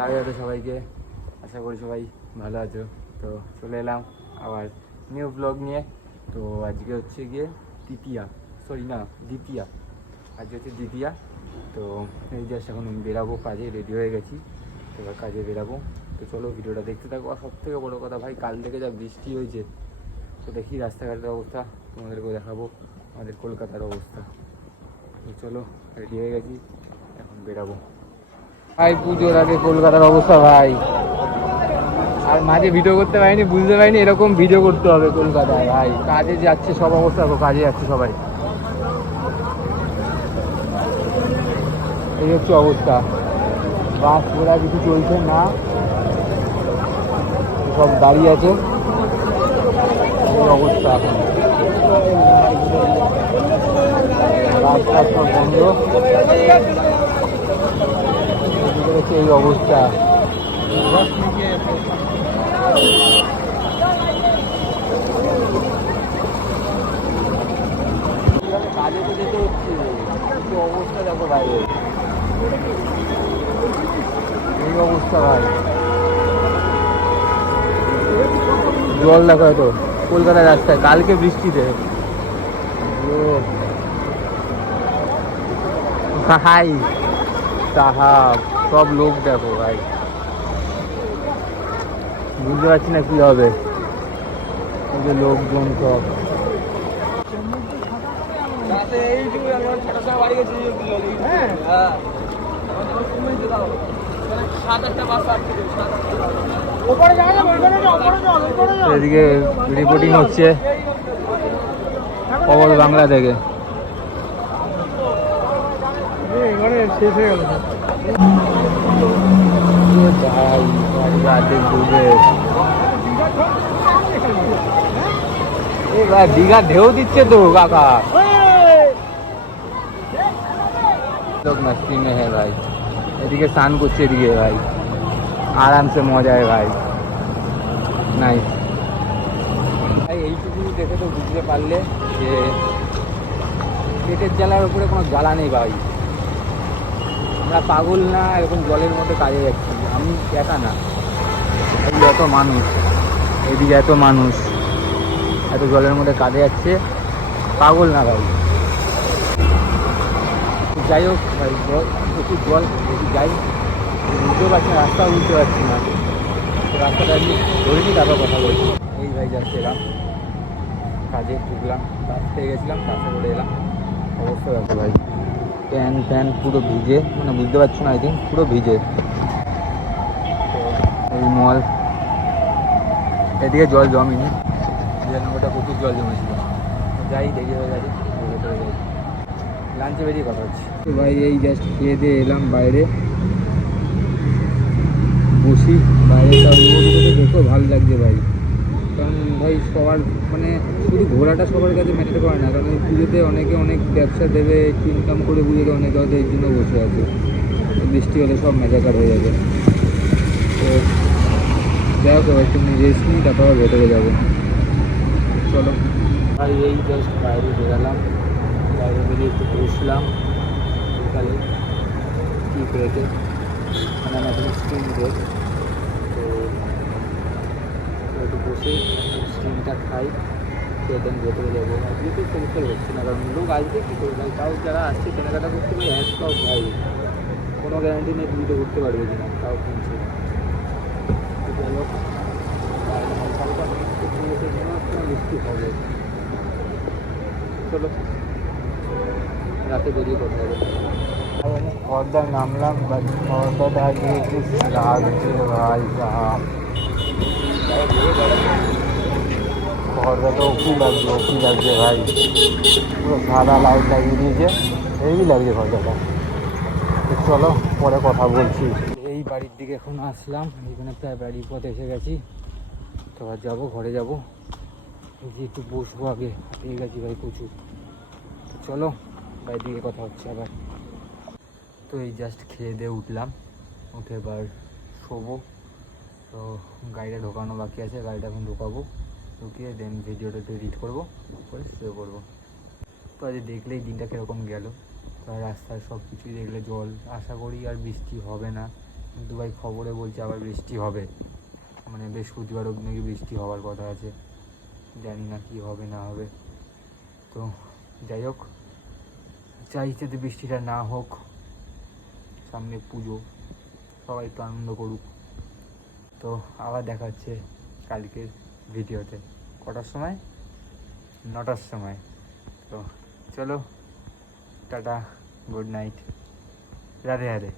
রাধে রাধে সবাইকে। আশা করি সবাই ভালো আছো। তো চলে এলাম আবার নিউ ব্লগ নিয়ে। তো আজকে হচ্ছে গিয়ে দ্বিতীয়া। আজকে হচ্ছে দ্বিতীয়া। তো এই জাস্ট এখন বেরাবো, কাজে রেডি হয়ে গেছি। তো এবার কাজে বেরাবো। তো চলো ভিডিওটা দেখতে থাকো। আর সব থেকে বড়ো কথা ভাই, কাল থেকে যা বৃষ্টি হয়েছে, তো দেখি রাস্তাঘাটের অবস্থা, তোমাদেরকেও দেখাবো আমাদের কলকাতার অবস্থা। তো চলো রেডি হয়ে গেছি, এখন বেরাবো ভাই। পুজোর আগে কলকাতার অবস্থা ভাই, আর মাঝে ভিডিও করতে পারিনি, বুঝতে পারিনি এরকম ভিডিও করতে হবে কলকাতায় ভাই। কাজে যাচ্ছে সব অবস্থা, কাজে যাচ্ছে সবাই, এই হচ্ছে অবস্থা। বাস ঘোড়া কিছু চলছে না, সব দাঁড়িয়ে আছে, এই অবস্থা। এখন রাস্তা সব বন্ধ, এই অবস্থা। কাজে তো যেতে হচ্ছে, কি অবস্থা দেখো বাইরে, এই অবস্থা ভাই। জল দেখো এত কলকাতার রাস্তায়, কালকে বৃষ্টিতে ভাই। সাহাব সব লোক দেখো ভাই, বুঝতে পারছি না কি হবে, এই যে লোকজন সব। এদিকে রিপোর্টিং হচ্ছে খবর বাংলা থেকে। শেষ হয়ে গেল ভাই, রাতে ডুবে ভাই, দীঘা ঢেউ দিচ্ছে তো কাকা। লোক মস্তি মে হ্যাঁ ভাই, এদিকে স্নান করছে, এদিকে ভাই আরামসে মজায় ভাই। নাই ভাই, এইটুকু দেখে তো বুঝতে পারলে যে পেটের জ্বালার উপরে কোনো জ্বালা নেই ভাই। আমরা পাগল না, এরকম জলের মধ্যে কাজে যাচ্ছি। আমি একা না, এত মানুষ, এদিকে এত মানুষ, এত জলের মধ্যে কাজে যাচ্ছে, পাগল না ভাই। যাই হোক ভাই, প্রচুর জল, যদি যাই বুঝতেও পারছি না, রাস্তাও বুঝতে পারছি না। রাস্তাটা আমি ধরিনি, তারপর কথা বলছি। এই ভাই যাচ্ছে এলাম, কাজে ঢুকলাম, কাজ থেকে গেছিলাম, কাজে করে এলাম। অবস্থা দেখো ভাই, প্যান পুরো ভিজে, মানে বুঝতে পারছো না, একদিন পুরো ভিজে। এই মল, এদিকে জল জমেনি, বিরানব্বইটা প্রচুর জল জমেছিল। যাই, দেরি হয়ে গেছে, ভেতরে যাই, লাঞ্চে বেরিয়ে কথা হচ্ছে। তো ভাই এই জাস্ট খেয়ে দিয়ে এলাম বাইরে, বসি বাইরেটা দেখেও ভালো লাগছে ভাই। কারণ ভাই সবার মানে শুধু ঘোরাটা সবার কাছে ম্যাটার করে না, কারণ এই পুজোতে অনেকে অনেক ব্যবসা দেবে, একটু ইনকাম করে পুজোতে অনেকে হয়তো এই জন্য বসে আছে। বৃষ্টি হলে সব মেজাকার হয়ে যাবে। তো যাই হোক, একটু রেস্ট নিই, তারপর ভেতরে যাবো। চলো ভাই, এই জাস্ট বাইরে বেরালাম, বাইরে বেরিয়ে একটু বসলাম বিকালে টি ব্রেকে, মানে আমাদের স্টিম ব্রেক। তো একটু বসে স্টিমটা খাই, খেয়ে দেন ভেতরে যাবো। আজকে তো সেলফেল হচ্ছে না, কারণ লোক আসবে কী করে ভাই, তাও যারা আসছে কেনাকাটা করতে পারে এক সব ভাই, কোনো গ্যারান্টি নেই তুমি তো করতে পারবে কিনা, তাও কিনছে। যাই হোক, বৃষ্টি হবে, চলো রাতে বেরিয়ে কথা হবে। আমি খড়দা নামলাম, বাট খড়দাটা আজকে একটু লাগছে ভাই সাহাব। খড়দাটা ওকি লাগছে ভাই, পুরো সাদা লাইট লাগিয়ে দিয়েছে, হেভি লাগছে খড়দাটা। তো চলো পরে কথা বলছি। এই বাড়ির দিকে এখন আসলাম, এখানে প্রায় বাড়ির পথে এসে গেছি। তো আর যাবো, ঘরে যাবো, এই যে একটু বসবো আগে, পেয়ে গেছি ভাই প্রচুর। তো চলো বাড়ির দিকে কথা হচ্ছে আবার। তো এই জাস্ট খেয়ে দিয়ে উঠলাম, উঠে এবার শোবো। তো গাড়িটা ঢোকানো বাকি আছে, গাড়িটা এখন ঢোকাবো, ঢুকিয়ে দেন ভিডিওটা একটু এডিট করবো, করে শুয়ে পড়বো। তো আজ দেখলেই দিনটা কীরকম গেল। তো রাস্তায় সব কিছুই দেখলে জল, আশা করি আর বৃষ্টি হবে না, দুবাই খবরে বলছে আবার বৃষ্টি হবে, মানে বৃহস্পতিবার অবধি নাকি বৃষ্টি হওয়ার কথা আছে, জানি না কি হবে না হবে। তো যাই হোক, চাই যাতে বৃষ্টিটা না হোক, সামনে পুজো, সবাই একটু আনন্দ করুক। তো আবার দেখা হচ্ছে কালকের ভিডিওতে, কটার সময়? 9টার সময়। তো চলো, tata, good night, Radhe Radhe.